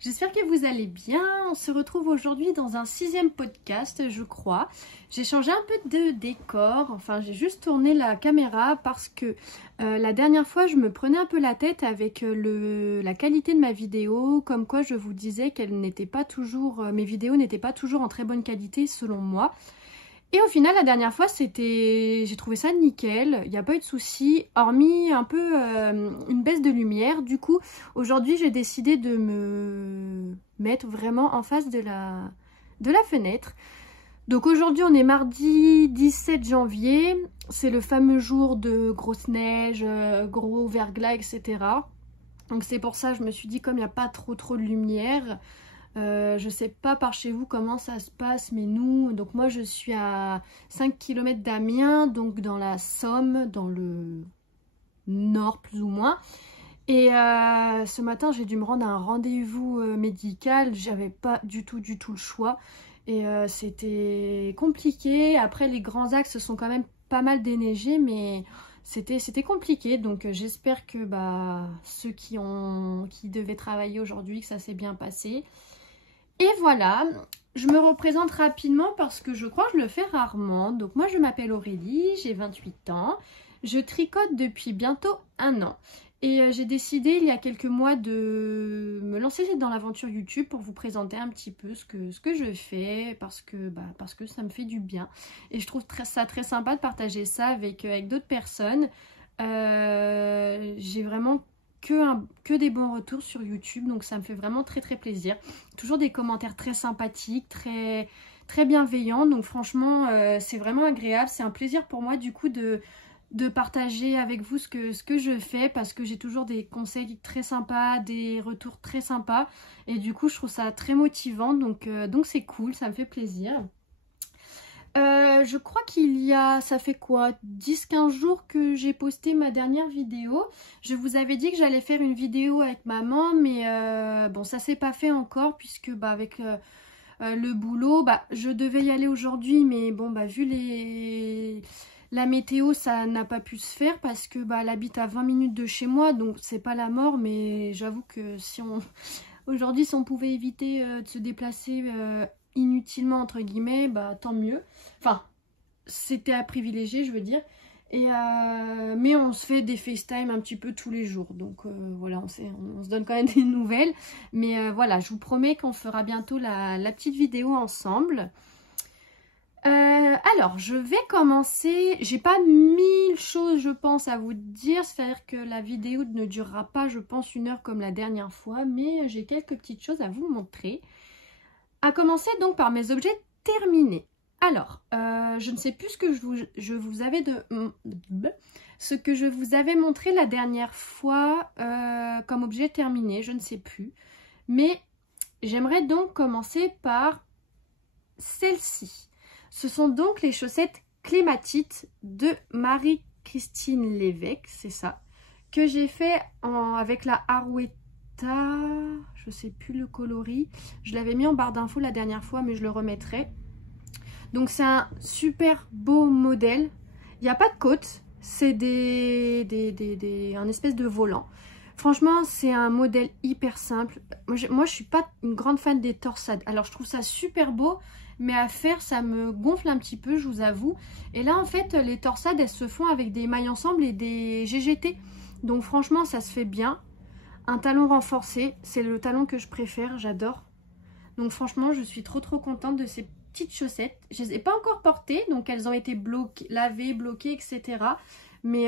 j'espère que vous allez bien. On se retrouve aujourd'hui dans un 6e podcast, je crois. J'ai changé un peu de décor, enfin j'ai juste tourné la caméra parce que la dernière fois je me prenais un peu la tête avec la qualité de ma vidéo, comme quoi je vous disais qu'elle n'était pas toujours, mes vidéos n'étaient pas toujours en très bonne qualité selon moi. Et au final, la dernière fois, j'ai trouvé ça nickel, il n'y a pas eu de souci, hormis un peu une baisse de lumière. Du coup, aujourd'hui, j'ai décidé de me mettre vraiment en face de la fenêtre. Donc aujourd'hui, on est mardi 17 janvier, c'est le fameux jour de grosse neige, gros verglas, etc. Donc c'est pour ça, je me suis dit, comme il n'y a pas trop de lumière, je sais pas par chez vous comment ça se passe, mais nous, donc moi je suis à 5 km d'Amiens, donc dans la Somme, dans le nord plus ou moins. Et ce matin j'ai dû me rendre à un rendez-vous médical, j'avais pas du tout le choix. Et c'était compliqué. Après les grands axes sont quand même pas mal déneigés, mais c'était compliqué. Donc j'espère que ceux qui devaient travailler aujourd'hui, que ça s'est bien passé. Et voilà, je me représente rapidement parce que je crois que je le fais rarement. Donc moi je m'appelle Aurélie, j'ai 28 ans, je tricote depuis bientôt 1 an. Et j'ai décidé il y a quelques mois de me lancer dans l'aventure YouTube pour vous présenter un petit peu ce que je fais parce que ça me fait du bien. Et je trouve ça très sympa de partager ça avec d'autres personnes. J'ai vraiment que des bons retours sur YouTube, donc ça me fait vraiment très plaisir. Toujours des commentaires très sympathiques, très bienveillants, donc franchement c'est vraiment agréable. C'est un plaisir pour moi du coup de partager avec vous ce que je fais, parce que j'ai toujours des conseils très sympas, des retours très sympas, et du coup je trouve ça très motivant, donc c'est cool, ça me fait plaisir. Je crois ça fait quoi, 10-15 jours que j'ai posté ma dernière vidéo. Je vous avais dit que j'allais faire une vidéo avec maman, mais bon, ça s'est pas fait encore, puisque avec le boulot, je devais y aller aujourd'hui, mais bon, vu la météo, ça n'a pas pu se faire parce que elle habite à 20 minutes de chez moi, donc c'est pas la mort, mais j'avoue que aujourd'hui, si on pouvait éviter de se déplacer inutilement entre guillemets, tant mieux. Enfin, c'était à privilégier, je veux dire. Et mais on se fait des FaceTime un petit peu tous les jours, donc voilà, on se donne quand même des nouvelles. Mais voilà, je vous promets qu'on fera bientôt la petite vidéo ensemble. Alors, je vais commencer. J'ai pas 1000 choses, je pense, à vous dire. C'est-à-dire que la vidéo ne durera pas, je pense, 1 heure comme la dernière fois. Mais j'ai quelques petites choses à vous montrer. À commencer donc par mes objets terminés. Alors, je ne sais plus ce que je vous avais montré la dernière fois comme objet terminé. Je ne sais plus. Mais j'aimerais donc commencer par celle-ci. Ce sont donc les chaussettes Clématite de Marie-Christine Lévesque, c'est ça, que j'ai fait avec la Arouetta, je sais plus le coloris. Je l'avais mis en barre d'infos la dernière fois, mais je le remettrai. Donc c'est un super beau modèle. Il n'y a pas de côte, c'est un espèce de volant. Franchement, c'est un modèle hyper simple. Moi, je suis pas une grande fan des torsades. Alors, je trouve ça super beau, mais à faire, ça me gonfle un petit peu, je vous avoue. Et là, en fait, les torsades, elles se font avec des mailles ensemble et des GGT. Donc, franchement, ça se fait bien. Un talon renforcé, c'est le talon que je préfère, j'adore. Donc, franchement, je suis trop contente de ces petites chaussettes. Je les ai pas encore portées, donc elles ont été lavées, bloquées, etc. Mais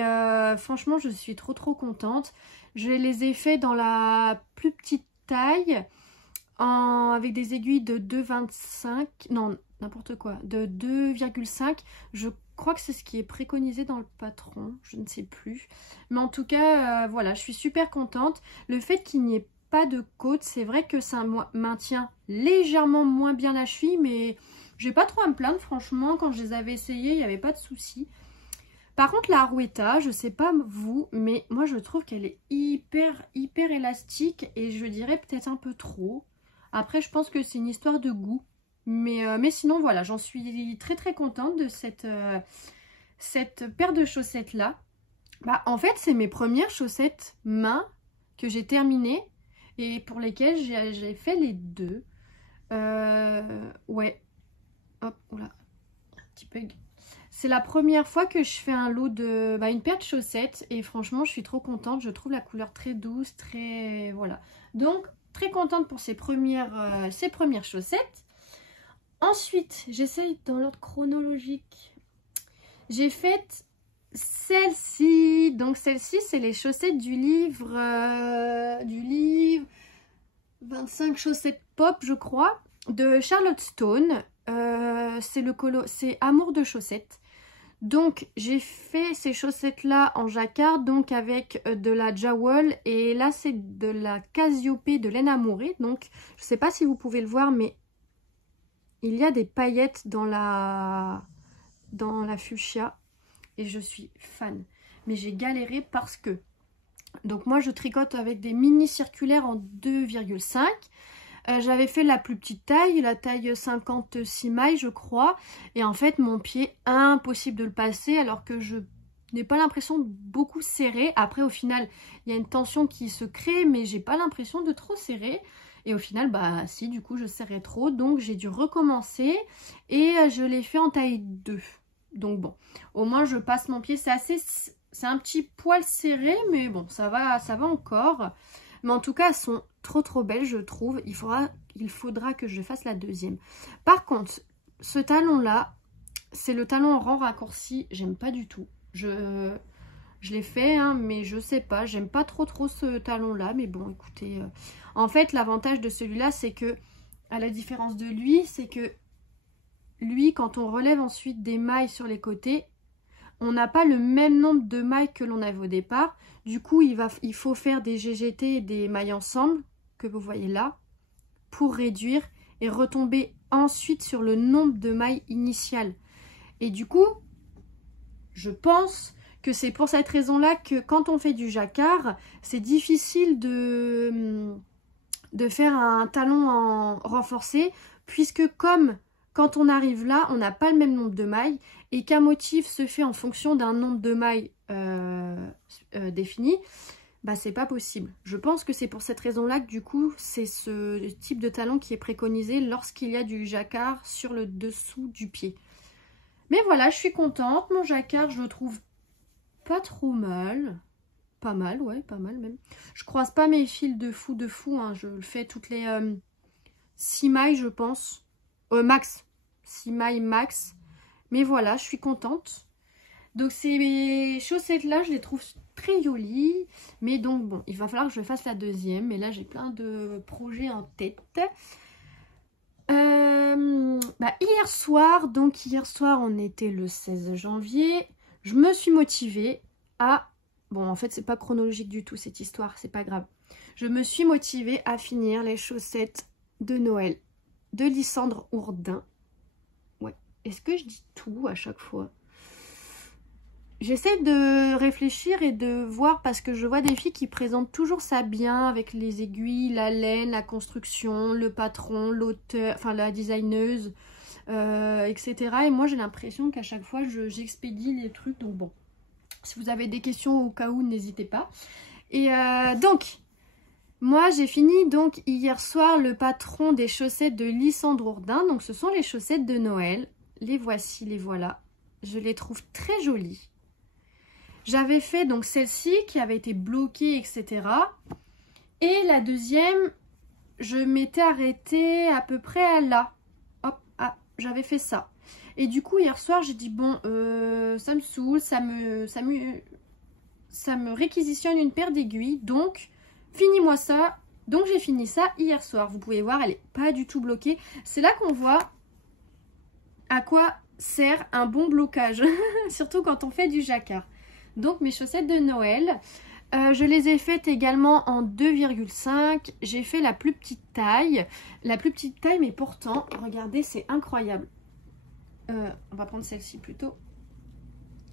franchement, je suis trop contente. Je les ai fait dans la plus petite taille, avec des aiguilles de 2,25, non, n'importe quoi, de 2,5. Je crois que c'est ce qui est préconisé dans le patron, je ne sais plus. Mais en tout cas, voilà, je suis super contente. Le fait qu'il n'y ait pas de côte, c'est vrai que ça maintient légèrement moins bien la cheville, mais j'ai pas trop à me plaindre, franchement. Quand je les avais essayés, il n'y avait pas de souci. Par contre, la Arouetta, je sais pas vous, mais moi je trouve qu'elle est hyper élastique, et je dirais peut-être un peu trop. Après, je pense que c'est une histoire de goût. Mais sinon, voilà, j'en suis très contente de cette paire de chaussettes là. En fait, c'est mes premières chaussettes main que j'ai terminées. et pour lesquelles j'ai fait les deux. Ouais. Hop, oula, un petit bug. C'est la première fois que je fais un lot de une paire de chaussettes et franchement je suis trop contente. Je trouve la couleur très douce, très voilà. Donc très contente pour ces premières chaussettes. Ensuite, j'essaye dans l'ordre chronologique. J'ai fait celle-ci. Donc celle-ci, c'est les chaussettes du livre 25 chaussettes pop, je crois, de Charlotte Stone. C'est Amour de chaussettes. Donc j'ai fait ces chaussettes là en jacquard, donc avec de la Jawol, et là c'est de la Cassiope de laine amourée. Donc je sais pas si vous pouvez le voir, mais il y a des paillettes dans la fuchsia et je suis fan. Mais j'ai galéré parce que donc moi je tricote avec des mini circulaires en 2,5. J'avais fait la plus petite taille, la taille 56 mailles je crois, et en fait mon pied, impossible de le passer alors que je n'ai pas l'impression de beaucoup serrer. Après au final il y a une tension qui se crée, mais j'ai pas l'impression de trop serrer, et au final bah si, du coup je serrais trop, donc j'ai dû recommencer et je l'ai fait en taille 2. Donc bon, au moins je passe mon pied, c'est un petit poil serré, mais bon ça va encore. Mais en tout cas, elles sont trop belles, je trouve. Il faudra que je fasse la deuxième. Par contre, ce talon-là, c'est le talon en rang raccourci. J'aime pas du tout. Je l'ai fait, hein, mais je sais pas. J'aime pas trop ce talon-là. Mais bon, écoutez. En fait, l'avantage de celui-là, c'est que, à la différence de lui, c'est que lui, quand on relève ensuite des mailles sur les côtés, on n'a pas le même nombre de mailles que l'on avait au départ. Du coup, il faut faire des GGT et des mailles ensemble, que vous voyez là, pour réduire et retomber ensuite sur le nombre de mailles initiales. Et du coup, je pense que c'est pour cette raison-là que quand on fait du jacquard, c'est difficile de faire un talon en renforcé, puisque comme quand on arrive là, on n'a pas le même nombre de mailles, et qu'un motif se fait en fonction d'un nombre de mailles défini, bah c'est pas possible. Je pense que c'est pour cette raison-là que du coup, c'est ce type de talon qui est préconisé lorsqu'il y a du jacquard sur le dessous du pied. Mais voilà, je suis contente. Mon jacquard, je le trouve pas trop mal. Pas mal, ouais, pas mal même. Je croise pas mes fils de fou, hein. Je le fais toutes les 6 mailles, je pense. Max. 6 mailles max. Mais voilà, je suis contente. Donc ces chaussettes-là, je les trouve très jolies. Mais donc bon, il va falloir que je fasse la deuxième. Mais là, j'ai plein de projets en tête. Hier soir, on était le 16 janvier. Je me suis motivée à... Bon, en fait, c'est pas chronologique du tout cette histoire, c'est pas grave. Je me suis motivée à finir les chaussettes de Noël de Lysandre Ourdin. Ouais, est-ce que je dis tout à chaque fois? J'essaie de réfléchir et de voir, parce que je vois des filles qui présentent toujours ça bien avec les aiguilles, la laine, la construction, le patron, l'auteur, enfin la designeuse, etc. Et moi j'ai l'impression qu'à chaque fois j'expédie les trucs, donc bon. Si vous avez des questions au cas où, n'hésitez pas. Et donc, moi j'ai fini donc hier soir le patron des chaussettes de Lysandre Ourdin. Donc ce sont les chaussettes de Noël. Les voici, les voilà. Je les trouve très jolies. J'avais fait donc celle-ci qui avait été bloquée, etc. Et la deuxième, je m'étais arrêtée à peu près à là. Hop, ah, j'avais fait ça. Et du coup, hier soir, j'ai dit, bon, ça me saoule, ça me réquisitionne une paire d'aiguilles. Donc, finis-moi ça. Donc, j'ai fini ça hier soir. Vous pouvez voir, elle n'est pas du tout bloquée. C'est là qu'on voit à quoi sert un bon blocage. Surtout quand on fait du jacquard. Donc, mes chaussettes de Noël, je les ai faites également en 2,5. J'ai fait la plus petite taille. La plus petite taille, mais pourtant, regardez, c'est incroyable. On va prendre celle-ci plutôt.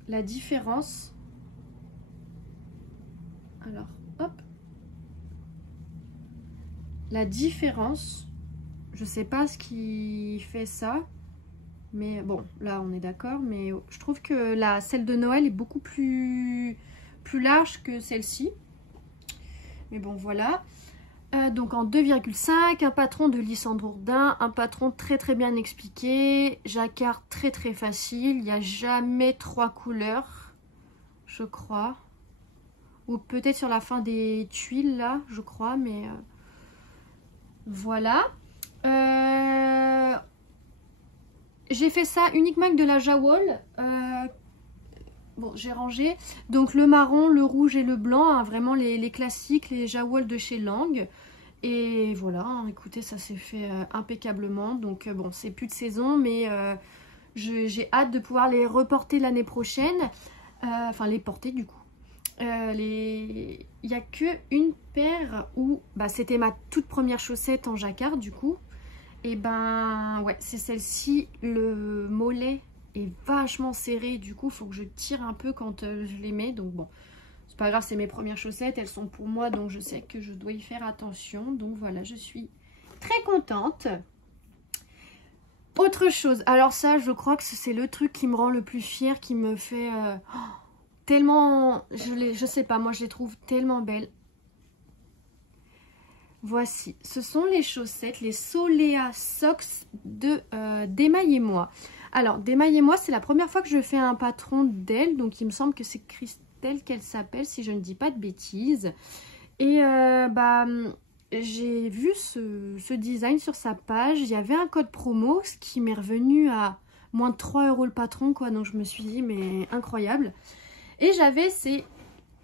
La différence. Alors, hop. La différence. Je sais pas ce qui fait ça. Mais bon, là on est d'accord. Mais je trouve que celle de Noël est beaucoup plus large que celle-ci. Mais bon, voilà. Donc en 2,5, un patron de Lissandre Hourdin, un patron très très bien expliqué, jacquard très très facile, il n'y a jamais 3 couleurs, je crois. Ou peut-être sur la fin des tuiles là, je crois, mais voilà. J'ai fait ça uniquement avec de la Jawol. Bon, j'ai rangé. Donc le marron, le rouge et le blanc, hein, vraiment les classiques, les Jawol de chez Lang. Et voilà, hein, écoutez, ça s'est fait impeccablement. Donc bon, c'est plus de saison, mais j'ai hâte de pouvoir les reporter l'année prochaine. Enfin, les porter du coup. Il n'y a qu'une paire où c'était ma toute première chaussette en jacquard du coup. Et ben ouais, c'est celle-ci, le mollet est vachement serré, du coup il faut que je tire un peu quand je les mets, donc bon, c'est pas grave, c'est mes premières chaussettes, elles sont pour moi, donc je sais que je dois y faire attention, donc voilà, je suis très contente. Autre chose, alors ça je crois que c'est le truc qui me rend le plus fière, qui me fait tellement, je sais pas, moi je les trouve tellement belles. Voici, ce sont les chaussettes, les Solea Socks de Démaillez-moi. Alors, Démaillez-moi, c'est la première fois que je fais un patron d'elle, donc il me semble que c'est Christelle qu'elle s'appelle, si je ne dis pas de bêtises. Et j'ai vu ce design sur sa page, il y avait un code promo, ce qui m'est revenu à moins de 3 € le patron, quoi, donc je me suis dit, mais incroyable. Et j'avais ces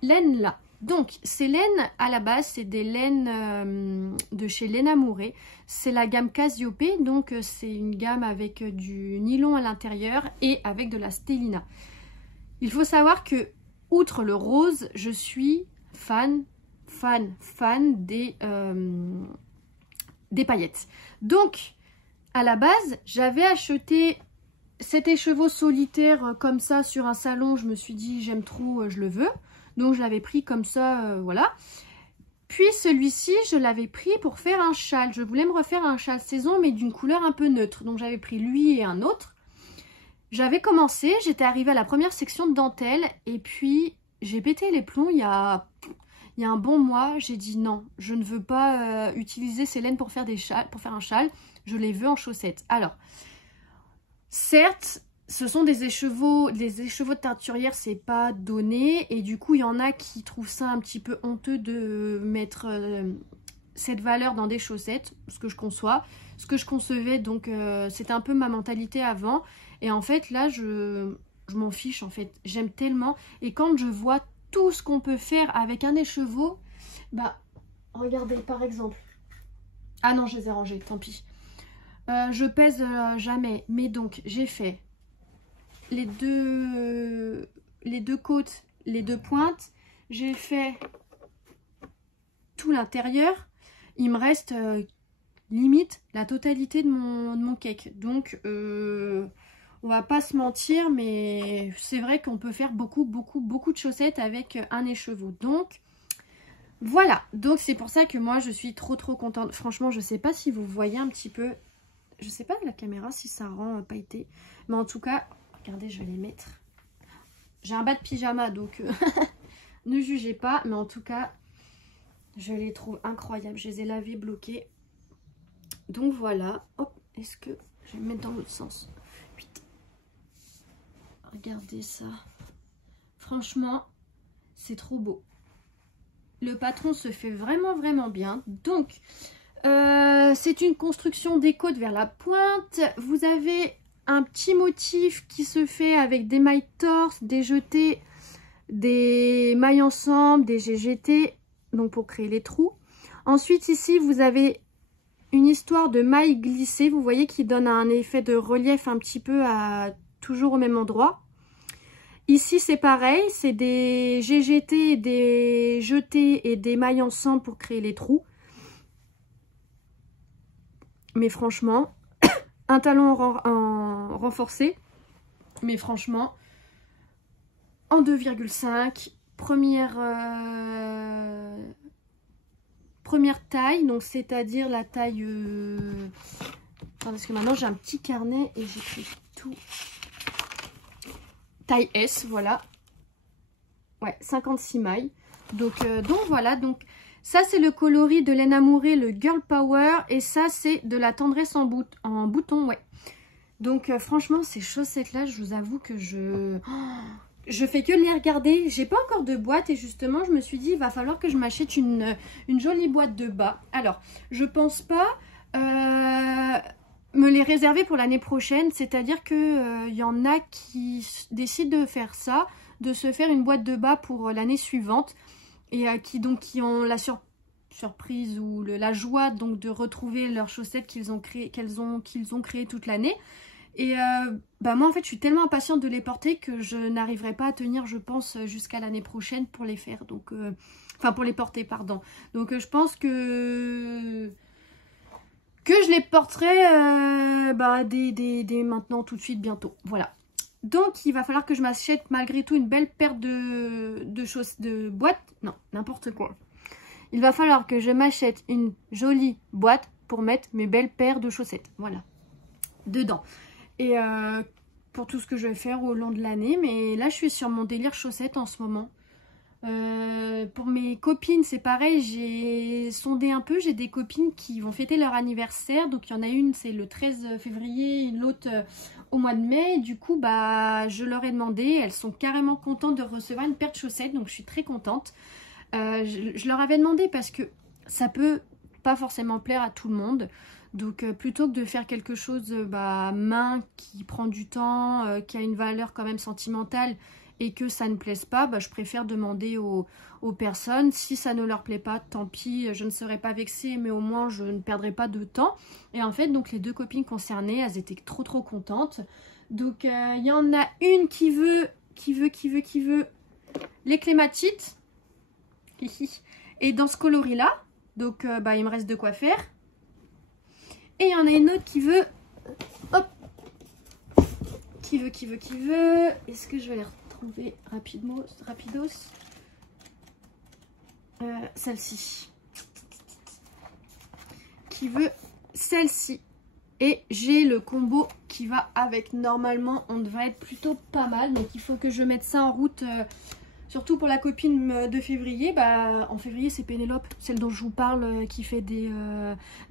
laines-là. Donc, ces laines, à la base, c'est des laines de chez Léna Mouret. C'est la gamme Cassiope, donc c'est une gamme avec du nylon à l'intérieur et avec de la stélina. Il faut savoir que, outre le rose, je suis fan des paillettes. Donc, à la base, j'avais acheté cet écheveau solitaire comme ça sur un salon. Je me suis dit, j'aime trop, je le veux. Donc je l'avais pris comme ça, voilà. Puis celui-ci, je l'avais pris pour faire un châle. Je voulais me refaire un châle saison, mais d'une couleur un peu neutre. Donc j'avais pris lui et un autre. J'avais commencé, j'étais arrivée à la première section de dentelle. Et puis j'ai pété les plombs il y a un bon mois. J'ai dit non, je ne veux pas utiliser ces laines pour faire un châle. Je les veux en chaussettes. Alors, certes, ce sont des écheveaux de teinturière, c'est pas donné. Et du coup, il y en a qui trouvent ça un petit peu honteux de mettre cette valeur dans des chaussettes, ce que je conçois. Ce que je concevais, donc c'était un peu ma mentalité avant. Et en fait, là, je m'en fiche, en fait. J'aime tellement. Et quand je vois tout ce qu'on peut faire avec un écheveau, regardez, par exemple. Ah non, je les ai rangés, tant pis. Je pèse jamais. Mais donc, j'ai fait les deux côtes, les deux pointes, j'ai fait tout l'intérieur, il me reste limite la totalité de mon cake. Donc on va pas se mentir, mais c'est vrai qu'on peut faire beaucoup de chaussettes avec un écheveau. Donc voilà, donc c'est pour ça que moi je suis trop contente. Franchement, je sais pas si vous voyez un petit peu, je sais pas de la caméra si ça rend pailleté, mais en tout cas, regardez, je vais les mettre. J'ai un bas de pyjama, donc ne jugez pas. Mais en tout cas, je les trouve incroyables. Je les ai lavés, bloqués. Donc voilà. Hop, est-ce que... Je vais me mettre dans l'autre sens. Putain. Regardez ça. Franchement, c'est trop beau. Le patron se fait vraiment bien. Donc, c'est une construction des côtes vers la pointe. Vous avez un petit motif qui se fait avec des mailles torse, des jetés, des mailles ensemble, des GGT, donc pour créer les trous. Ensuite ici vous avez une histoire de mailles glissées, vous voyez, qui donne un effet de relief un petit peu toujours au même endroit. Ici c'est pareil, c'est des GGT, des jetés et des mailles ensemble pour créer les trous. Mais franchement, un talon en renforcé, mais franchement, en 2,5, première taille, donc c'est-à-dire la taille... parce que maintenant j'ai un petit carnet et j'écris tout. Taille S, voilà. Ouais, 56 mailles. Donc voilà, donc Ça, c'est le coloris de Laine Amourée, le Girl Power. Et ça, c'est de la tendresse en bouton, ouais. Donc, franchement, ces chaussettes-là, je vous avoue que je fais que les regarder. J'ai pas encore de boîte et justement, je me suis dit, il va falloir que je m'achète une jolie boîte de bas. Alors, je pense pas me les réserver pour l'année prochaine. C'est-à-dire que y en a qui décident de faire ça, de se faire une boîte de bas pour l'année suivante. Et qui ont la surprise ou la joie donc de retrouver leurs chaussettes qu'ils ont créées toute l'année. Et moi en fait je suis tellement impatiente de les porter que je n'arriverai pas à tenir, je pense, jusqu'à l'année prochaine pour les faire. Donc enfin pour les porter, pardon. Donc je pense que je les porterai dès maintenant, tout de suite, bientôt. Voilà. Donc, il va falloir que je m'achète malgré tout une belle paire de boîtes. Non, n'importe quoi. Il va falloir que je m'achète une jolie boîte pour mettre mes belles paires de chaussettes. Voilà. Dedans. Et pour tout ce que je vais faire au long de l'année. Mais là, je suis sur mon délire chaussettes en ce moment. Pour mes copines, c'est pareil. J'ai sondé un peu. J'ai des copines qui vont fêter leur anniversaire. Donc, il y en a une, c'est le 13 février. L'autre... au mois de mai, du coup, je leur ai demandé, elles sont carrément contentes de recevoir une paire de chaussettes, donc je suis très contente. Je leur avais demandé parce que ça peut pas forcément plaire à tout le monde, donc plutôt que de faire quelque chose main qui prend du temps, qui a une valeur quand même sentimentale et que ça ne plaise pas, je préfère demander aux personnes. Si ça ne leur plaît pas, tant pis, je ne serai pas vexée, mais au moins je ne perdrai pas de temps. Et en fait, donc les deux copines concernées, elles étaient trop contentes. Donc il y en a une qui veut les clématites. Et dans ce coloris là, donc il me reste de quoi faire. Et il y en a une autre qui veut, hop, qui veut. Est-ce que je vais les retrouver rapidos? Celle-ci. Qui veut celle-ci. Et j'ai le combo qui va avec. Normalement, on devrait être plutôt pas mal. Donc, il faut que je mette ça en route. Surtout pour la copine de février. En février, c'est Pénélope, celle dont je vous parle, qui fait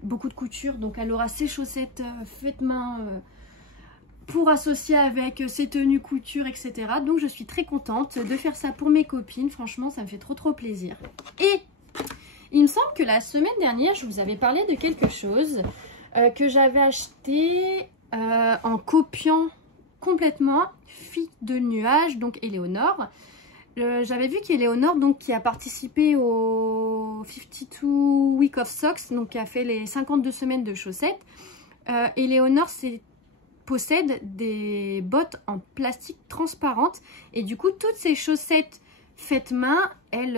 beaucoup de couture. Donc, elle aura ses chaussettes faites main pour associer avec ses tenues couture, etc. Donc, je suis très contente de faire ça pour mes copines. Franchement, ça me fait trop plaisir. Et il me semble que la semaine dernière, je vous avais parlé de quelque chose que j'avais acheté en copiant complètement Fille de nuages, donc Éléonore. J'avais vu qu'Éléonore, donc qui a participé au 52 Week of Socks, donc qui a fait les 52 semaines de chaussettes. Éléonore possède des bottes en plastique transparente et du coup toutes ces chaussettes faites main, elle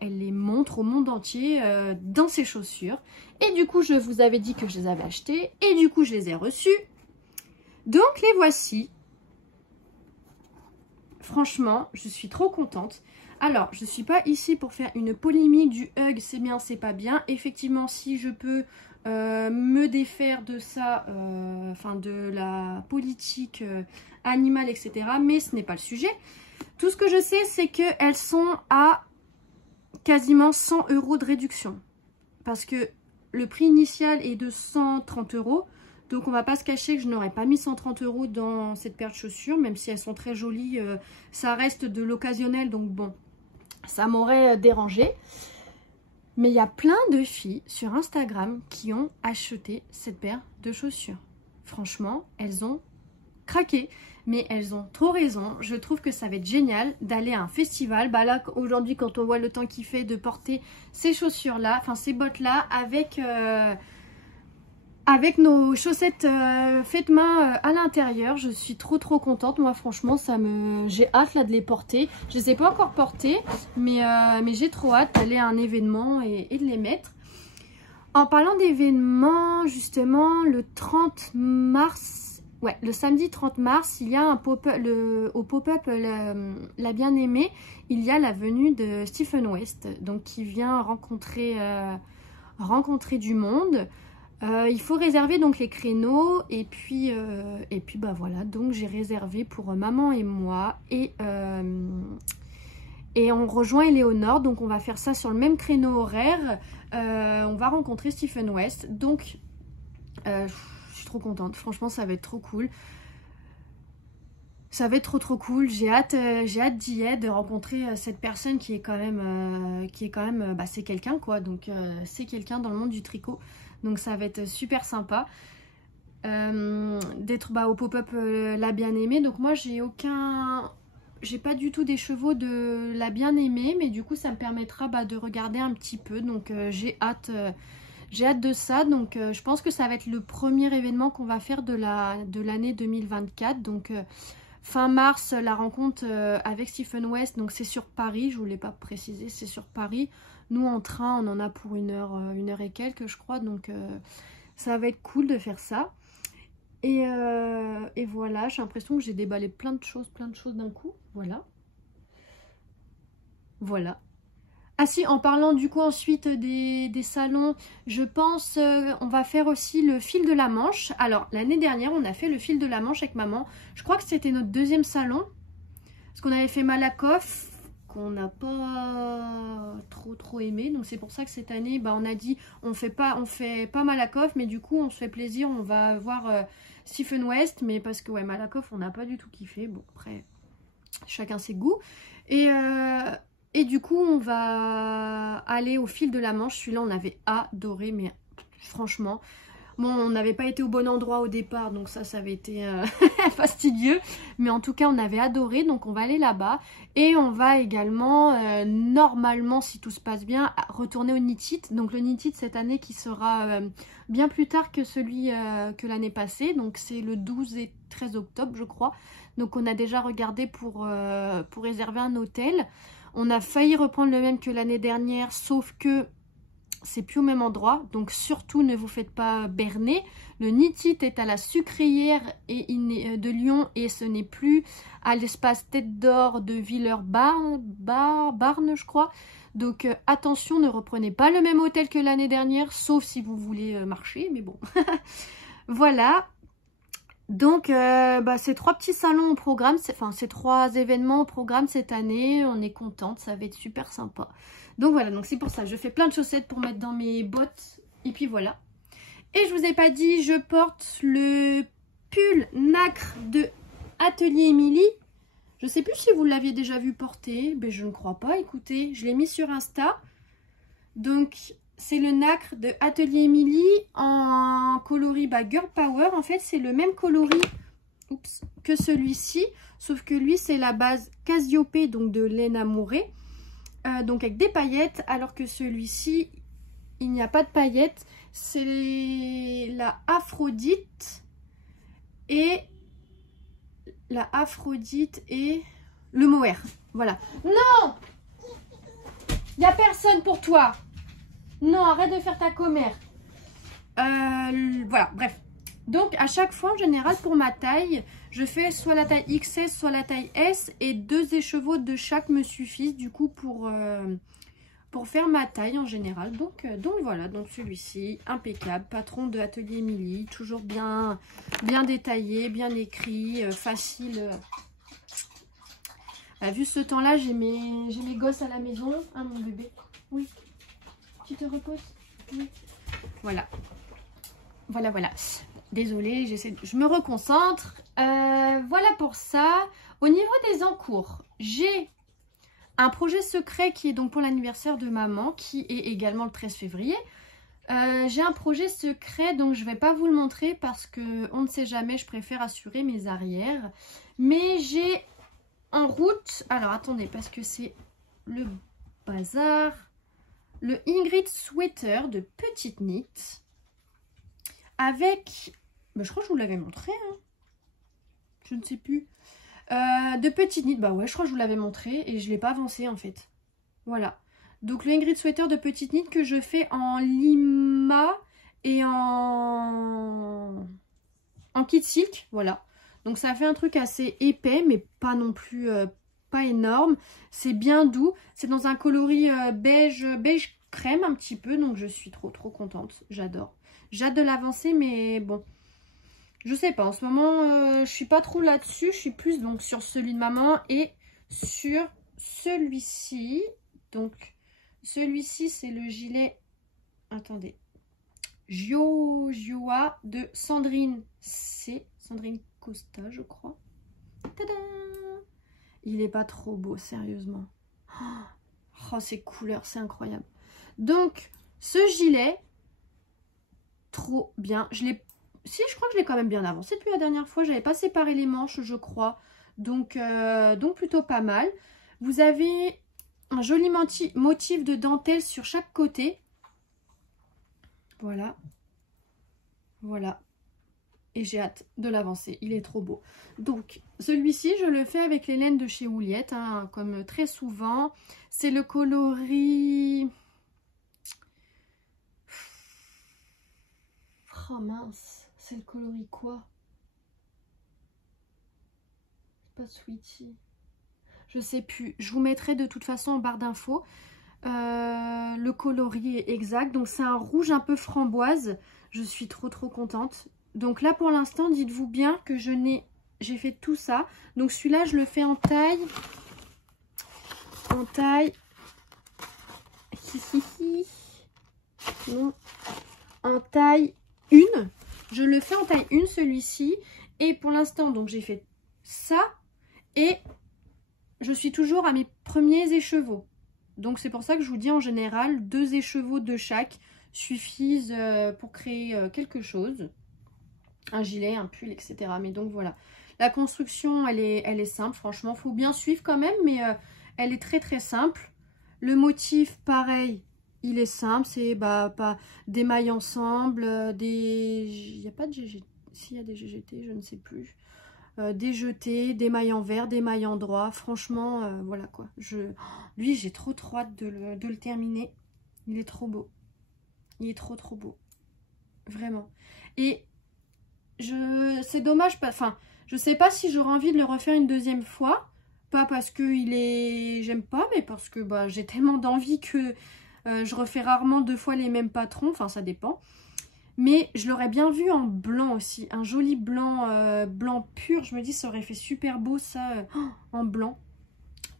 les montre au monde entier dans ses chaussures. Et du coup, je vous avais dit que je les avais achetées et du coup, je les ai reçues. Donc, les voici. Franchement, je suis trop contente. Alors, je ne suis pas ici pour faire une polémique du hug, c'est bien, c'est pas bien. Effectivement, si je peux me défaire de ça, de la politique animale, etc. Mais ce n'est pas le sujet. Tout ce que je sais, c'est qu'elles sont à quasiment 100 € de réduction. Parce que le prix initial est de 130 €. Donc on va pas se cacher que je n'aurais pas mis 130 € dans cette paire de chaussures. Même si elles sont très jolies, ça reste de l'occasionnel. Donc bon, ça m'aurait dérangé. Mais il y a plein de filles sur Instagram qui ont acheté cette paire de chaussures. Franchement, elles ont craqué. Mais elles ont trop raison. Je trouve que ça va être génial d'aller à un festival. Là, aujourd'hui, quand on voit le temps qu'il fait, de porter ces chaussures-là, enfin ces bottes-là, avec nos chaussettes faites main à l'intérieur. Je suis trop contente. Moi, franchement, j'ai hâte là de les porter. Je ne les ai pas encore portées, mais j'ai trop hâte d'aller à un événement et de les mettre. En parlant d'événements, justement, le 30 mars... Ouais, le samedi 30 mars, il y a un au pop-up La Bien-Aimée, il y a la venue de Stephen West, donc qui vient rencontrer du monde. Il faut réserver donc les créneaux et puis voilà, donc j'ai réservé pour maman et moi et Et on rejoint Éléonore, donc on va faire ça sur le même créneau horaire. On va rencontrer Stephen West, donc je suis trop contente. Franchement, ça va être trop cool. Ça va être trop cool. J'ai hâte d'y être, de rencontrer cette personne qui est quand même, bah, c'est quelqu'un quoi. Donc c'est quelqu'un dans le monde du tricot. Donc ça va être super sympa. D'être au pop-up La Bien-Aimée. Donc moi j'ai pas du tout des chevaux de La Bien-Aimée, mais du coup ça me permettra de regarder un petit peu. Donc j'ai hâte de ça. Donc je pense que ça va être le premier événement qu'on va faire de l'année 2024. Donc fin mars, la rencontre avec Stephen West. Donc c'est sur Paris, je vous l'ai pas précisé, c'est sur Paris. Nous en train on en a pour une heure et quelques je crois. Donc ça va être cool de faire ça. Et voilà, j'ai l'impression que j'ai déballé plein de choses d'un coup. Voilà. Ah si, en parlant du coup ensuite des salons, je pense on va faire aussi le fil de la Manche. Alors l'année dernière on a fait le fil de la Manche avec maman. Je crois que c'était notre deuxième salon. Parce qu'on avait fait Malakoff, qu'on n'a pas trop aimé. Donc c'est pour ça que cette année on a dit on fait pas Malakoff, mais du coup on se fait plaisir, on va voir Stephen West. Mais parce que ouais, Malakoff on n'a pas du tout kiffé. Bon après chacun ses goûts. Et du coup on va aller au fil de la Manche. Celui-là on avait adoré, mais franchement bon, on n'avait pas été au bon endroit au départ, donc ça avait été fastidieux. Mais en tout cas, on avait adoré, donc on va aller là-bas. Et on va également, normalement, si tout se passe bien, retourner au Knit It. Donc le Knit It cette année qui sera bien plus tard que celui que l'année passée. Donc c'est le 12 et 13 octobre, je crois. Donc on a déjà regardé pour réserver un hôtel. On a failli reprendre le même que l'année dernière, sauf que c'est plus au même endroit, donc surtout ne vous faites pas berner. Le Knit It est à la Sucrière de Lyon et ce n'est plus à l'espace Tête d'Or de Villeurbanne, je crois. Donc attention, ne reprenez pas le même hôtel que l'année dernière, sauf si vous voulez marcher, mais bon. Voilà. Donc ces 3 petits salons au programme, enfin ces 3 événements au programme cette année, on est contente, ça va être super sympa. Donc voilà, donc c'est pour ça, je fais plein de chaussettes pour mettre dans mes bottes, et puis voilà. Et je vous ai pas dit, je porte le pull nacre de Atelier Émilie. Je sais plus si vous l'aviez déjà vu porter, mais je ne crois pas, écoutez, je l'ai mis sur Insta. Donc c'est le nacre de Atelier Émilie en coloris Girl Power. En fait, c'est le même coloris que celui-ci, sauf que lui, c'est la base Cassiope, donc de laine amourée, donc avec des paillettes, alors que celui-ci, il n'y a pas de paillettes. C'est la Aphrodite et le mohair. Voilà. Non, il n'y a personne pour toi. Non, arrête de faire ta commère. Voilà, bref. Donc, à chaque fois, en général, pour ma taille, je fais soit la taille XS, soit la taille S. Et 2 écheveaux de chaque me suffisent, du coup, pour faire ma taille, en général. Donc voilà, donc celui-ci, impeccable. Patron de Atelier Émilie, toujours bien détaillé, bien écrit, facile. Vu ce temps-là, j'ai mes gosses à la maison. Hein, mon bébé? Oui. Tu te reposes? Oui. Voilà. Voilà. Désolée, je me reconcentre. Voilà pour ça. Au niveau des encours, j'ai un projet secret qui est donc pour l'anniversaire de maman, qui est également le 13 février. J'ai un projet secret, donc je ne vais pas vous le montrer parce que on ne sait jamais, je préfère assurer mes arrières. Mais j'ai en route, alors attendez, parce que c'est le bazar, le Ingrid Sweater de Petite Knit avec, je crois que je vous l'avais montré, hein. Je ne sais plus, de Petite Knit, ouais, je crois que je vous l'avais montré et je ne l'ai pas avancé en fait. Voilà, donc le Ingrid Sweater de Petite Knit que je fais en lima et en kit silk, voilà. Donc ça fait un truc assez épais, mais pas non plus, pas énorme. C'est bien doux. C'est dans un coloris beige crème un petit peu, donc je suis trop contente. J'adore. J'ai hâte de l'avancer, mais bon, je sais pas. En ce moment, je suis pas trop là-dessus. Je suis plus donc sur celui de maman et sur celui-ci. Donc, celui-ci, c'est le gilet... Attendez. Joa de Sandrine C. Sandrine Costa, je crois. Tada! Il est pas trop beau, sérieusement. Oh, ces couleurs, c'est incroyable. Donc, ce gilet, trop bien. Je crois que je l'ai quand même bien avancé depuis la dernière fois. J'avais pas séparé les manches, je crois. Donc plutôt pas mal. Vous avez un joli motif de dentelle sur chaque côté. Voilà. Voilà. Et j'ai hâte de l'avancer. Il est trop beau. Donc, celui-ci, je le fais avec les laines de chez Ouliette, hein, comme très souvent. C'est le coloris... Oh mince, c'est le coloris quoi? C'est pas Sweetie. Je sais plus. Je vous mettrai de toute façon en barre d'infos le coloris exact. Donc c'est un rouge un peu framboise. Je suis trop contente. Donc là pour l'instant, dites-vous bien que j'ai fait tout ça. Donc celui-là, je le fais en taille. En taille. Non. En taille 1. Je le fais en taille 1 celui-ci. Et pour l'instant, donc j'ai fait ça. Et je suis toujours à mes premiers écheveaux. Donc c'est pour ça que je vous dis en général, 2 écheveaux de chaque suffisent pour créer quelque chose. Un gilet, un pull, etc. Mais donc voilà. La construction, elle est simple. Franchement, il faut bien suivre quand même. Mais elle est très simple. Le motif, pareil. Il est simple, c'est pas des mailles ensemble, il n'y a pas de GGT, s'il y a des GGT, je ne sais plus. Des jetés, des mailles en vert, des mailles en droit, franchement, voilà quoi. Lui, j'ai trop hâte de le terminer. Il est trop beau. Il est trop beau. Vraiment. Et c'est dommage, enfin, je sais pas si j'aurais envie de le refaire une deuxième fois. Pas parce que j'aime pas, mais parce que j'ai tellement d'envie que... je refais rarement 2 fois les mêmes patrons, enfin ça dépend. Mais je l'aurais bien vu en blanc aussi, un joli blanc, blanc pur. Je me dis ça aurait fait super beau ça en blanc.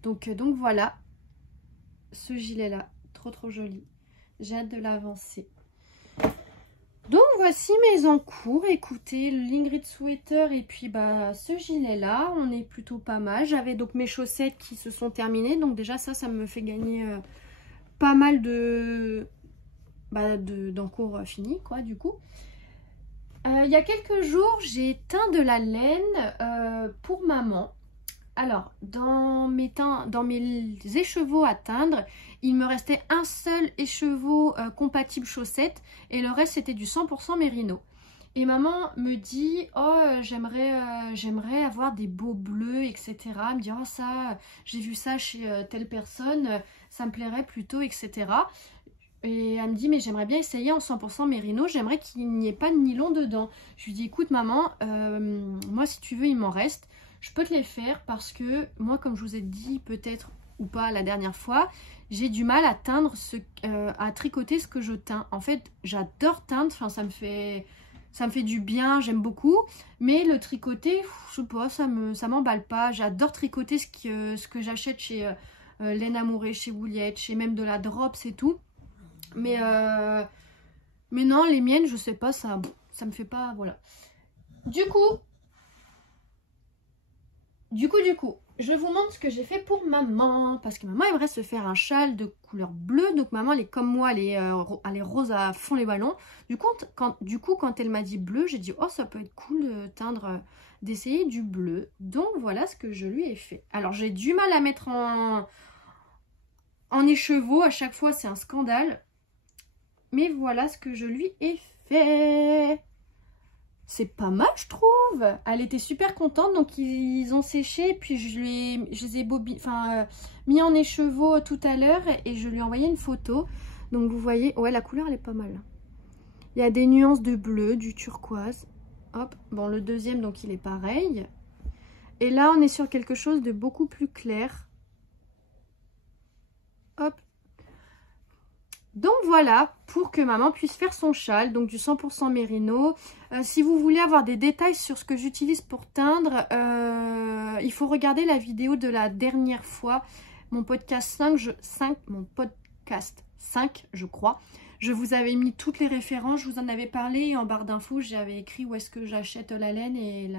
Donc voilà, ce gilet là, trop joli. J'ai hâte de l'avancer. Donc voici mes encours. Écoutez, le Ingrid Sweater et puis ce gilet là, on est plutôt pas mal. J'avais donc mes chaussettes qui se sont terminées, donc déjà ça me fait gagner... pas mal d'encours finis quoi du coup. Il y a quelques jours j'ai teint de la laine pour maman. Alors dans mes écheveaux à teindre, il me restait un seul écheveau compatible chaussettes et le reste c'était du 100% mérino. Et maman me dit oh j'aimerais avoir des beaux bleus etc. Elle me dit oh ça j'ai vu ça chez telle personne, ça me plairait plutôt etc. Et elle me dit mais j'aimerais bien essayer en 100% mérino, j'aimerais qu'il n'y ait pas de nylon dedans. Je lui dis écoute maman, moi si tu veux il m'en reste, je peux te les faire parce que moi comme je vous ai dit peut-être ou pas la dernière fois, j'ai du mal à teindre à tricoter ce que je teins. En fait j'adore teindre, enfin ça me fait du bien, j'aime beaucoup. Mais le tricoter, je sais pas, ça m'emballe pas. J'adore tricoter ce que j'achète chez Laine Amourée, chez Ouliette, chez même de la Drops et tout. Mais non, les miennes, je sais pas, ça me fait pas, voilà. Du coup, je vous montre ce que j'ai fait pour maman. Parce que maman aimerait se faire un châle de couleur bleue. Donc maman, elle est comme moi, elle est rose à fond les ballons. Du coup, quand elle m'a dit bleu, j'ai dit, oh, ça peut être cool de teindre, d'essayer du bleu. Donc voilà ce que je lui ai fait. Alors j'ai du mal à mettre en écheveau. À chaque fois, c'est un scandale. Mais voilà ce que je lui ai fait. C'est pas mal, je trouve. Elle était super contente. Donc, ils ont séché. Puis, je les ai mis en écheveau tout à l'heure. Et je lui ai envoyé une photo. Donc, vous voyez. Ouais, la couleur, elle est pas mal. Il y a des nuances de bleu, du turquoise. Hop. Bon, le deuxième, donc, il est pareil. Et là, on est sur quelque chose de beaucoup plus clair. Hop. Donc voilà, pour que maman puisse faire son châle, donc du 100% mérino. Si vous voulez avoir des détails sur ce que j'utilise pour teindre, il faut regarder la vidéo de la dernière fois. mon podcast 5, je crois. Je vous avais mis toutes les références, je vous en avais parlé et en barre d'infos, j'avais écrit où est-ce que j'achète la laine et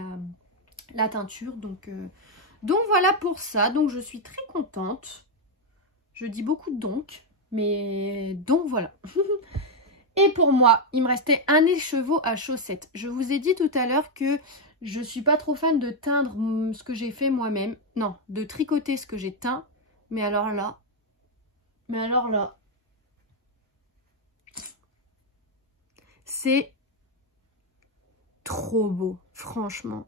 la teinture. Donc voilà pour ça. Donc je suis très contente. Je dis beaucoup de donc, mais donc voilà. Et pour moi, il me restait un écheveau à chaussettes. Je vous ai dit tout à l'heure que je ne suis pas trop fan de teindre ce que j'ai fait moi-même. Non, de tricoter ce que j'ai teint. Mais alors là, c'est trop beau, franchement.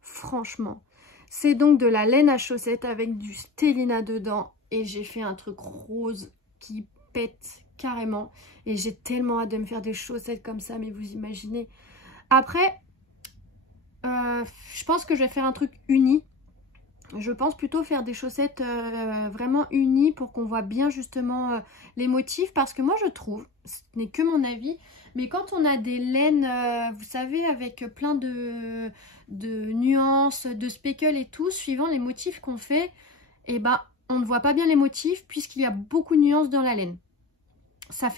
Franchement. C'est donc de la laine à chaussettes avec du stélina dedans. Et j'ai fait un truc rose qui pète carrément. Et j'ai tellement hâte de me faire des chaussettes comme ça, mais vous imaginez. Après, je pense que je vais faire un truc uni. Je pense plutôt faire des chaussettes vraiment unies pour qu'on voit bien justement les motifs. Parce que moi je trouve, ce n'est que mon avis, mais quand on a des laines, vous savez, avec plein de nuances, de speckles et tout, suivant les motifs qu'on fait, et ben on ne voit pas bien les motifs puisqu'il y a beaucoup de nuances dans la laine. Ça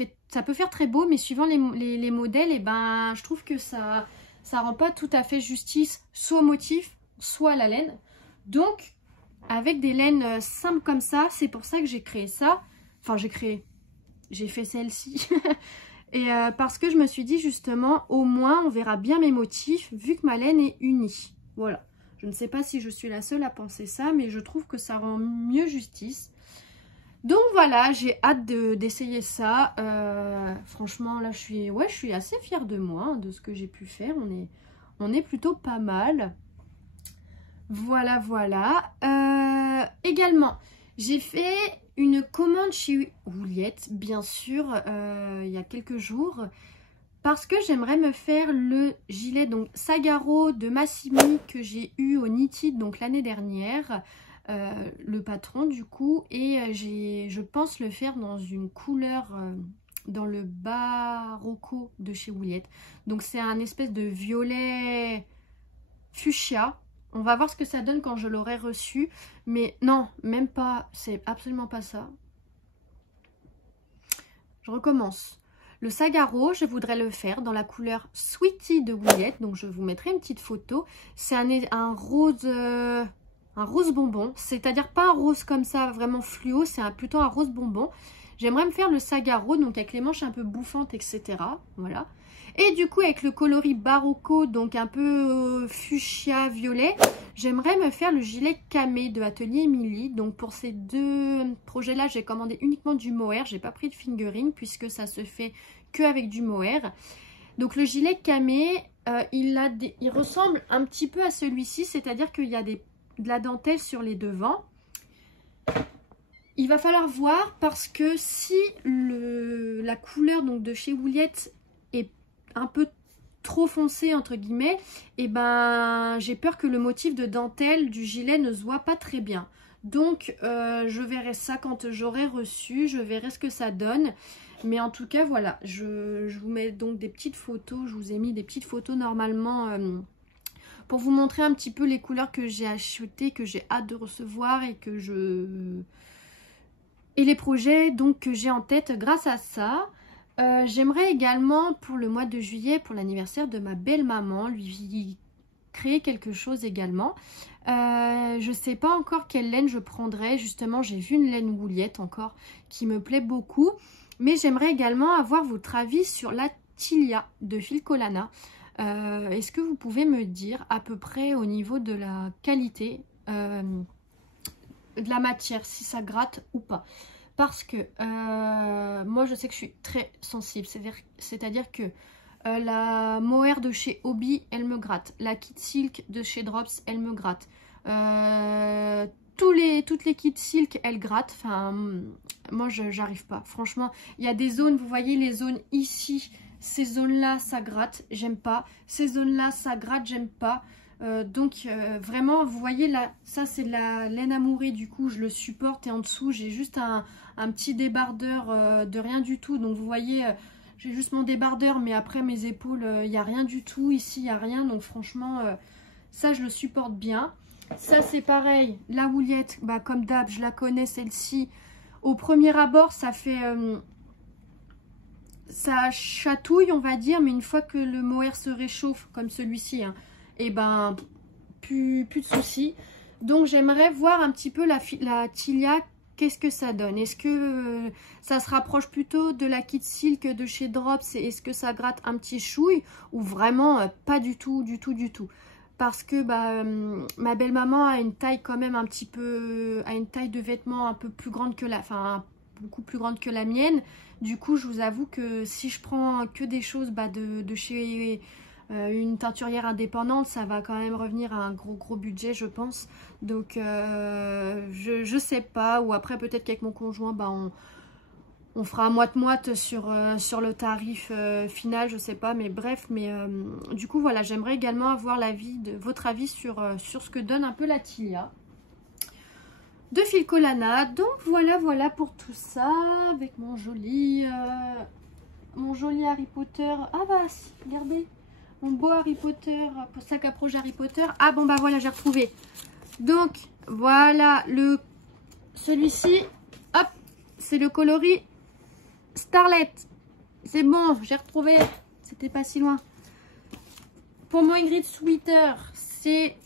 peut faire très beau, mais suivant les modèles, et ben je trouve que ça rend pas tout à fait justice soit au motif, soit à la laine. Donc, avec des laines simples comme ça, c'est pour ça que j'ai créé ça. Enfin, j'ai fait celle-ci. Et parce que je me suis dit justement, au moins, on verra bien mes motifs, vu que ma laine est unie. Voilà. Je ne sais pas si je suis la seule à penser ça, mais je trouve que ça rend mieux justice. Donc voilà, j'ai hâte d'essayer ça. Franchement, là, je suis assez fière de moi, hein, de ce que j'ai pu faire. On est plutôt pas mal. Voilà, voilà. Également, j'ai fait une commande chez Woollette, bien sûr, il y a quelques jours. Parce que j'aimerais me faire le gilet donc Sagaro de Massimi que j'ai eu au Knitted donc l'année dernière. Le patron du coup. Et je pense le faire dans une couleur... dans le Barocco de chez Woollette. Donc c'est un espèce de violet fuchsia. On va voir ce que ça donne quand je l'aurai reçu. Mais non, même pas. C'est absolument pas ça. Je recommence. Le Sagaro, je voudrais le faire dans la couleur Sweetie de Woollette. Donc je vous mettrai une petite photo. C'est un rose bonbon. C'est-à-dire pas un rose comme ça, vraiment fluo. C'est plutôt un rose bonbon. J'aimerais me faire le Sagaro, donc avec les manches un peu bouffantes, etc. Voilà. Et du coup, avec le coloris Barocco, donc un peu fuchsia violet, j'aimerais me faire le gilet camé de Atelier Émilie. Donc pour ces deux projets-là, j'ai commandé uniquement du mohair. J'ai pas pris de fingering puisque ça se fait que avec du mohair. Donc le gilet camé, il ressemble un petit peu à celui-ci, c'est-à-dire qu'il y a de la dentelle sur les devants. Il va falloir voir parce que si la couleur donc de chez Woollette est un peu trop foncé entre guillemets, et ben j'ai peur que le motif de dentelle du gilet ne se voit pas très bien. Donc je verrai ça quand j'aurai reçu, je verrai ce que ça donne. Mais en tout cas voilà, je vous mets donc des petites photos, je vous ai mis des petites photos normalement pour vous montrer un petit peu les couleurs que j'ai achetées, que j'ai hâte de recevoir et et les projets donc que j'ai en tête grâce à ça. J'aimerais également pour le mois de juillet, pour l'anniversaire de ma belle-maman, lui créer quelque chose également. Je ne sais pas encore quelle laine je prendrai. Justement, j'ai vu une laine Woollette encore qui me plaît beaucoup. Mais j'aimerais également avoir votre avis sur la Tilia de Filcolana. Est-ce que vous pouvez me dire à peu près au niveau de la qualité de la matière, si ça gratte ou pas? Parce que moi je sais que je suis très sensible, c'est-à-dire que la mohair de chez Hobby, elle me gratte. La Kit Silk de chez Drops, elle me gratte. Toutes les Kit Silk, elles grattent. Enfin, moi j'arrive pas. Franchement, il y a des zones, vous voyez les zones ici, ces zones-là, ça gratte, j'aime pas. Ces zones-là, ça gratte, j'aime pas. Donc vraiment vous voyez là, ça c'est de la laine amourée, du coup je le supporte, et en dessous j'ai juste un petit débardeur de rien du tout. Donc vous voyez j'ai juste mon débardeur, mais après mes épaules il n'y a rien du tout, ici il n'y a rien. Donc franchement ça je le supporte bien. Ça, c'est pareil. La houliette, bah, comme d'hab, je la connais, celle-ci. Au premier abord, ça fait... ça chatouille, on va dire. Mais une fois que le mohair se réchauffe, comme celui-ci, hein, et ben, plus de soucis. Donc, j'aimerais voir un petit peu la Tilia. Qu'est-ce que ça donne? Est-ce que ça se rapproche plutôt de la Kid Silk de chez Drops? Est-ce que ça gratte un petit chouille? Ou vraiment pas du tout, du tout. Parce que bah, ma belle-maman a une taille quand même un petit peu... a une taille de vêtements un peu plus grande que la... Enfin, beaucoup plus grande que la mienne. Du coup, je vous avoue que si je prends que des choses bah, de chez une teinturière indépendante, ça va quand même revenir à un gros budget, je pense. Donc, je sais pas. Ou après, peut-être qu'avec mon conjoint, bah, on fera moite-moite sur le tarif final, je sais pas, mais bref. Mais du coup, voilà, j'aimerais également avoir votre avis sur ce que donne un peu la Tilia de Filcolana. Donc voilà pour tout ça, avec mon joli Harry Potter. Ah bah, regardez, mon beau Harry Potter, sac à proche Harry Potter. Ah bon bah voilà, j'ai retrouvé. Donc voilà, celui-ci, hop, c'est le coloris Starlet. C'est bon, j'ai retrouvé. C'était pas si loin. Pour mon Ingrid Sweater, c'est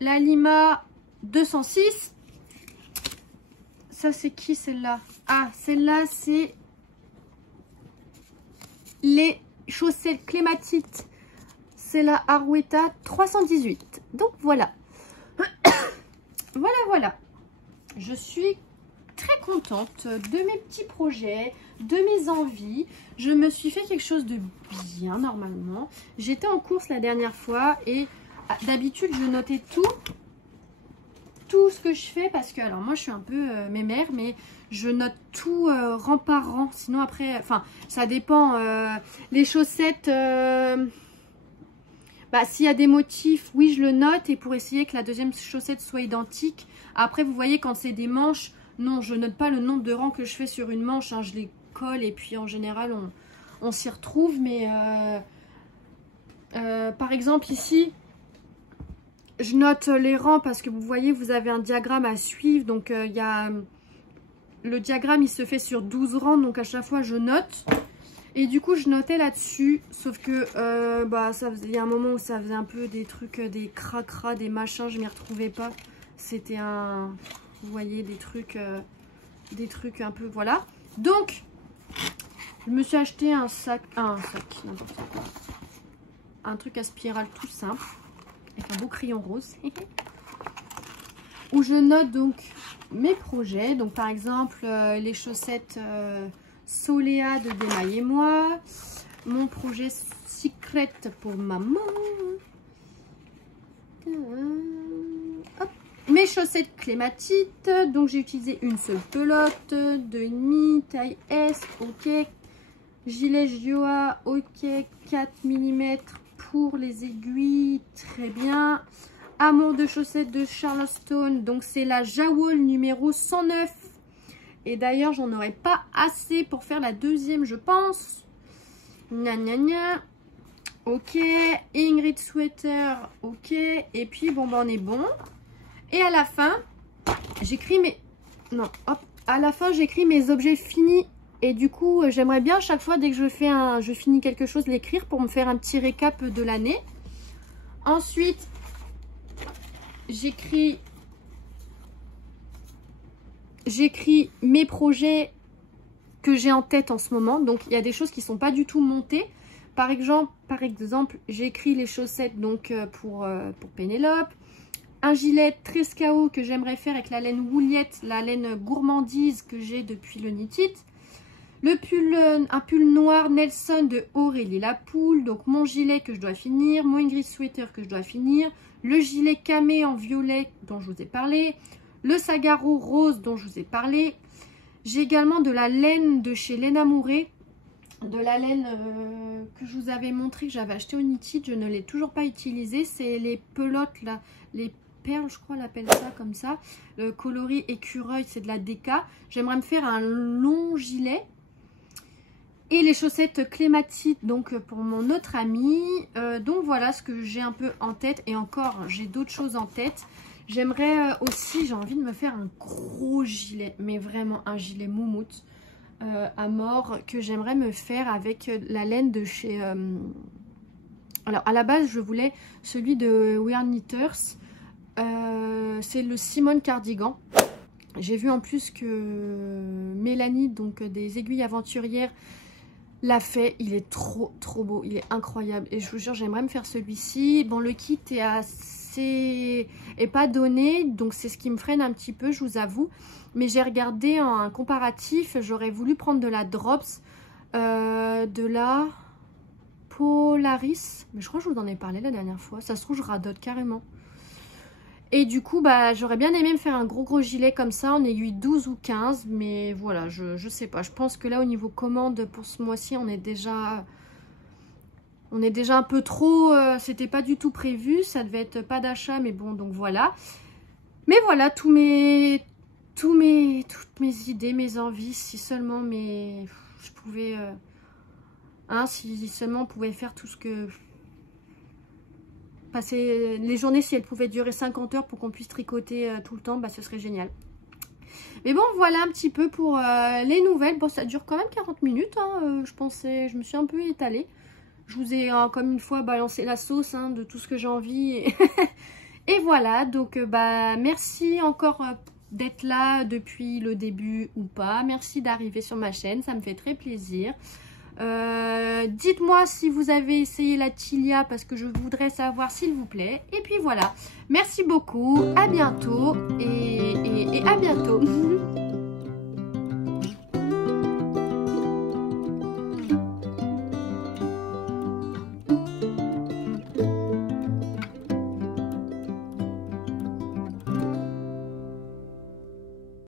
la Lima 206. Ça, c'est qui celle-là? Ah, celle-là, c'est les chaussettes clématites. C'est la Arwetta 318. Donc, voilà. Voilà. Je suis très contente de mes petits projets, de mes envies. Je me suis fait quelque chose de bien normalement. J'étais en course la dernière fois et d'habitude je notais tout ce que je fais parce que alors moi je suis un peu mémère, mais je note tout rang par rang. Sinon après, enfin ça dépend. Les chaussettes, bah, s'il y a des motifs, oui je le note et pour essayer que la deuxième chaussette soit identique. Après vous voyez quand c'est des manches, non, je note pas le nombre de rangs que je fais sur une manche, hein, je les colle et puis en général on s'y retrouve. Mais par exemple ici, je note les rangs parce que vous voyez, vous avez un diagramme à suivre. Donc il y a le diagramme, il se fait sur 12 rangs, donc à chaque fois je note. Et du coup je notais là-dessus, sauf que bah, il y a un moment où ça faisait un peu des trucs, des cracras, des machins, je m'y retrouvais pas. C'était vous voyez, des trucs un peu, voilà. Donc, je me suis acheté un sac, n'importe quoi. Un truc à spirale tout simple, avec un beau crayon rose. Où je note donc mes projets. Donc, par exemple, les chaussettes Soléa de Démaille et moi. Mon projet Secret pour maman. Hop. Mes chaussettes clématites, donc j'ai utilisé une seule pelote, 2,5, taille S, ok. Gilet Gioa, ok, 4 mm pour les aiguilles, très bien. Amour de chaussettes de Charleston, donc c'est la Jawol numéro 109. Et d'ailleurs, j'en aurais pas assez pour faire la deuxième, je pense. Gna gna gna. Ok, Ingrid Sweater, ok. Et puis, bon, ben on est bon. Et à la fin, j'écris mes... Non, hop. À la fin, j'écris mes objets finis. Et du coup, j'aimerais bien à chaque fois, dès que je finis quelque chose, l'écrire pour me faire un petit récap de l'année. Ensuite, j'écris mes projets que j'ai en tête en ce moment. Donc, il y a des choses qui ne sont pas du tout montées. Par exemple, j'écris les chaussettes donc pour Pénélope. Un gilet Trescao que j'aimerais faire avec la laine Wouliette, la laine gourmandise que j'ai depuis le Knit It. Un pull noir Nelson de Aurélie Lapoule. Donc mon gilet que je dois finir. Mon Ingrid Sweater que je dois finir. Le gilet camé en violet dont je vous ai parlé. Le Sagaro rose dont je vous ai parlé. J'ai également de la laine de chez Léna Mouret. De la laine que je vous avais montré, que j'avais acheté au Knit It. Je ne l'ai toujours pas utilisé. C'est les pelotes là, les perles, je crois on appelle ça comme ça. Le coloris écureuil, c'est de la Déca. J'aimerais me faire un long gilet. Et les chaussettes clématites donc pour mon autre amie. Donc voilà ce que j'ai un peu en tête. Et encore, j'ai d'autres choses en tête. J'aimerais aussi, j'ai envie de me faire un gros gilet, mais vraiment un gilet moumoute à mort que j'aimerais me faire avec la laine de chez... Alors à la base je voulais celui de Weird Knitters, c'est le Simone Cardigan. J'ai vu en plus que Mélanie, donc des aiguilles aventurières, l'a fait. Il est trop beau, il est incroyable et je vous jure j'aimerais me faire celui-ci. Bon, le kit est pas donné, donc c'est ce qui me freine un petit peu, je vous avoue, mais j'ai regardé un comparatif. J'aurais voulu prendre de la Drops, de la Polaris, mais je crois que je vous en ai parlé la dernière fois, ça se trouve je radote carrément. Et du coup, bah, j'aurais bien aimé me faire un gros gilet comme ça en aiguille 12 ou 15. Mais voilà, je sais pas. Je pense que là, au niveau commande pour ce mois-ci, on est déjà un peu trop... C'était pas du tout prévu. Ça devait être pas d'achat, mais bon, donc voilà. Mais voilà, toutes mes idées, mes envies. Si seulement je pouvais... si seulement on pouvait faire tout ce que... Passer les journées, si elles pouvaient durer 50 heures pour qu'on puisse tricoter tout le temps, bah ce serait génial. Mais bon, voilà un petit peu pour les nouvelles. Bon, ça dure quand même 40 minutes, hein, je me suis un peu étalée. Je vous ai comme une fois balancé la sauce de tout ce que j'ai envie. Et voilà, donc bah merci encore d'être là depuis le début ou pas. Merci d'arriver sur ma chaîne, ça me fait très plaisir. Dites-moi si vous avez essayé la Tilia parce que je voudrais savoir s'il vous plaît. Et puis voilà, merci beaucoup, à bientôt et à bientôt.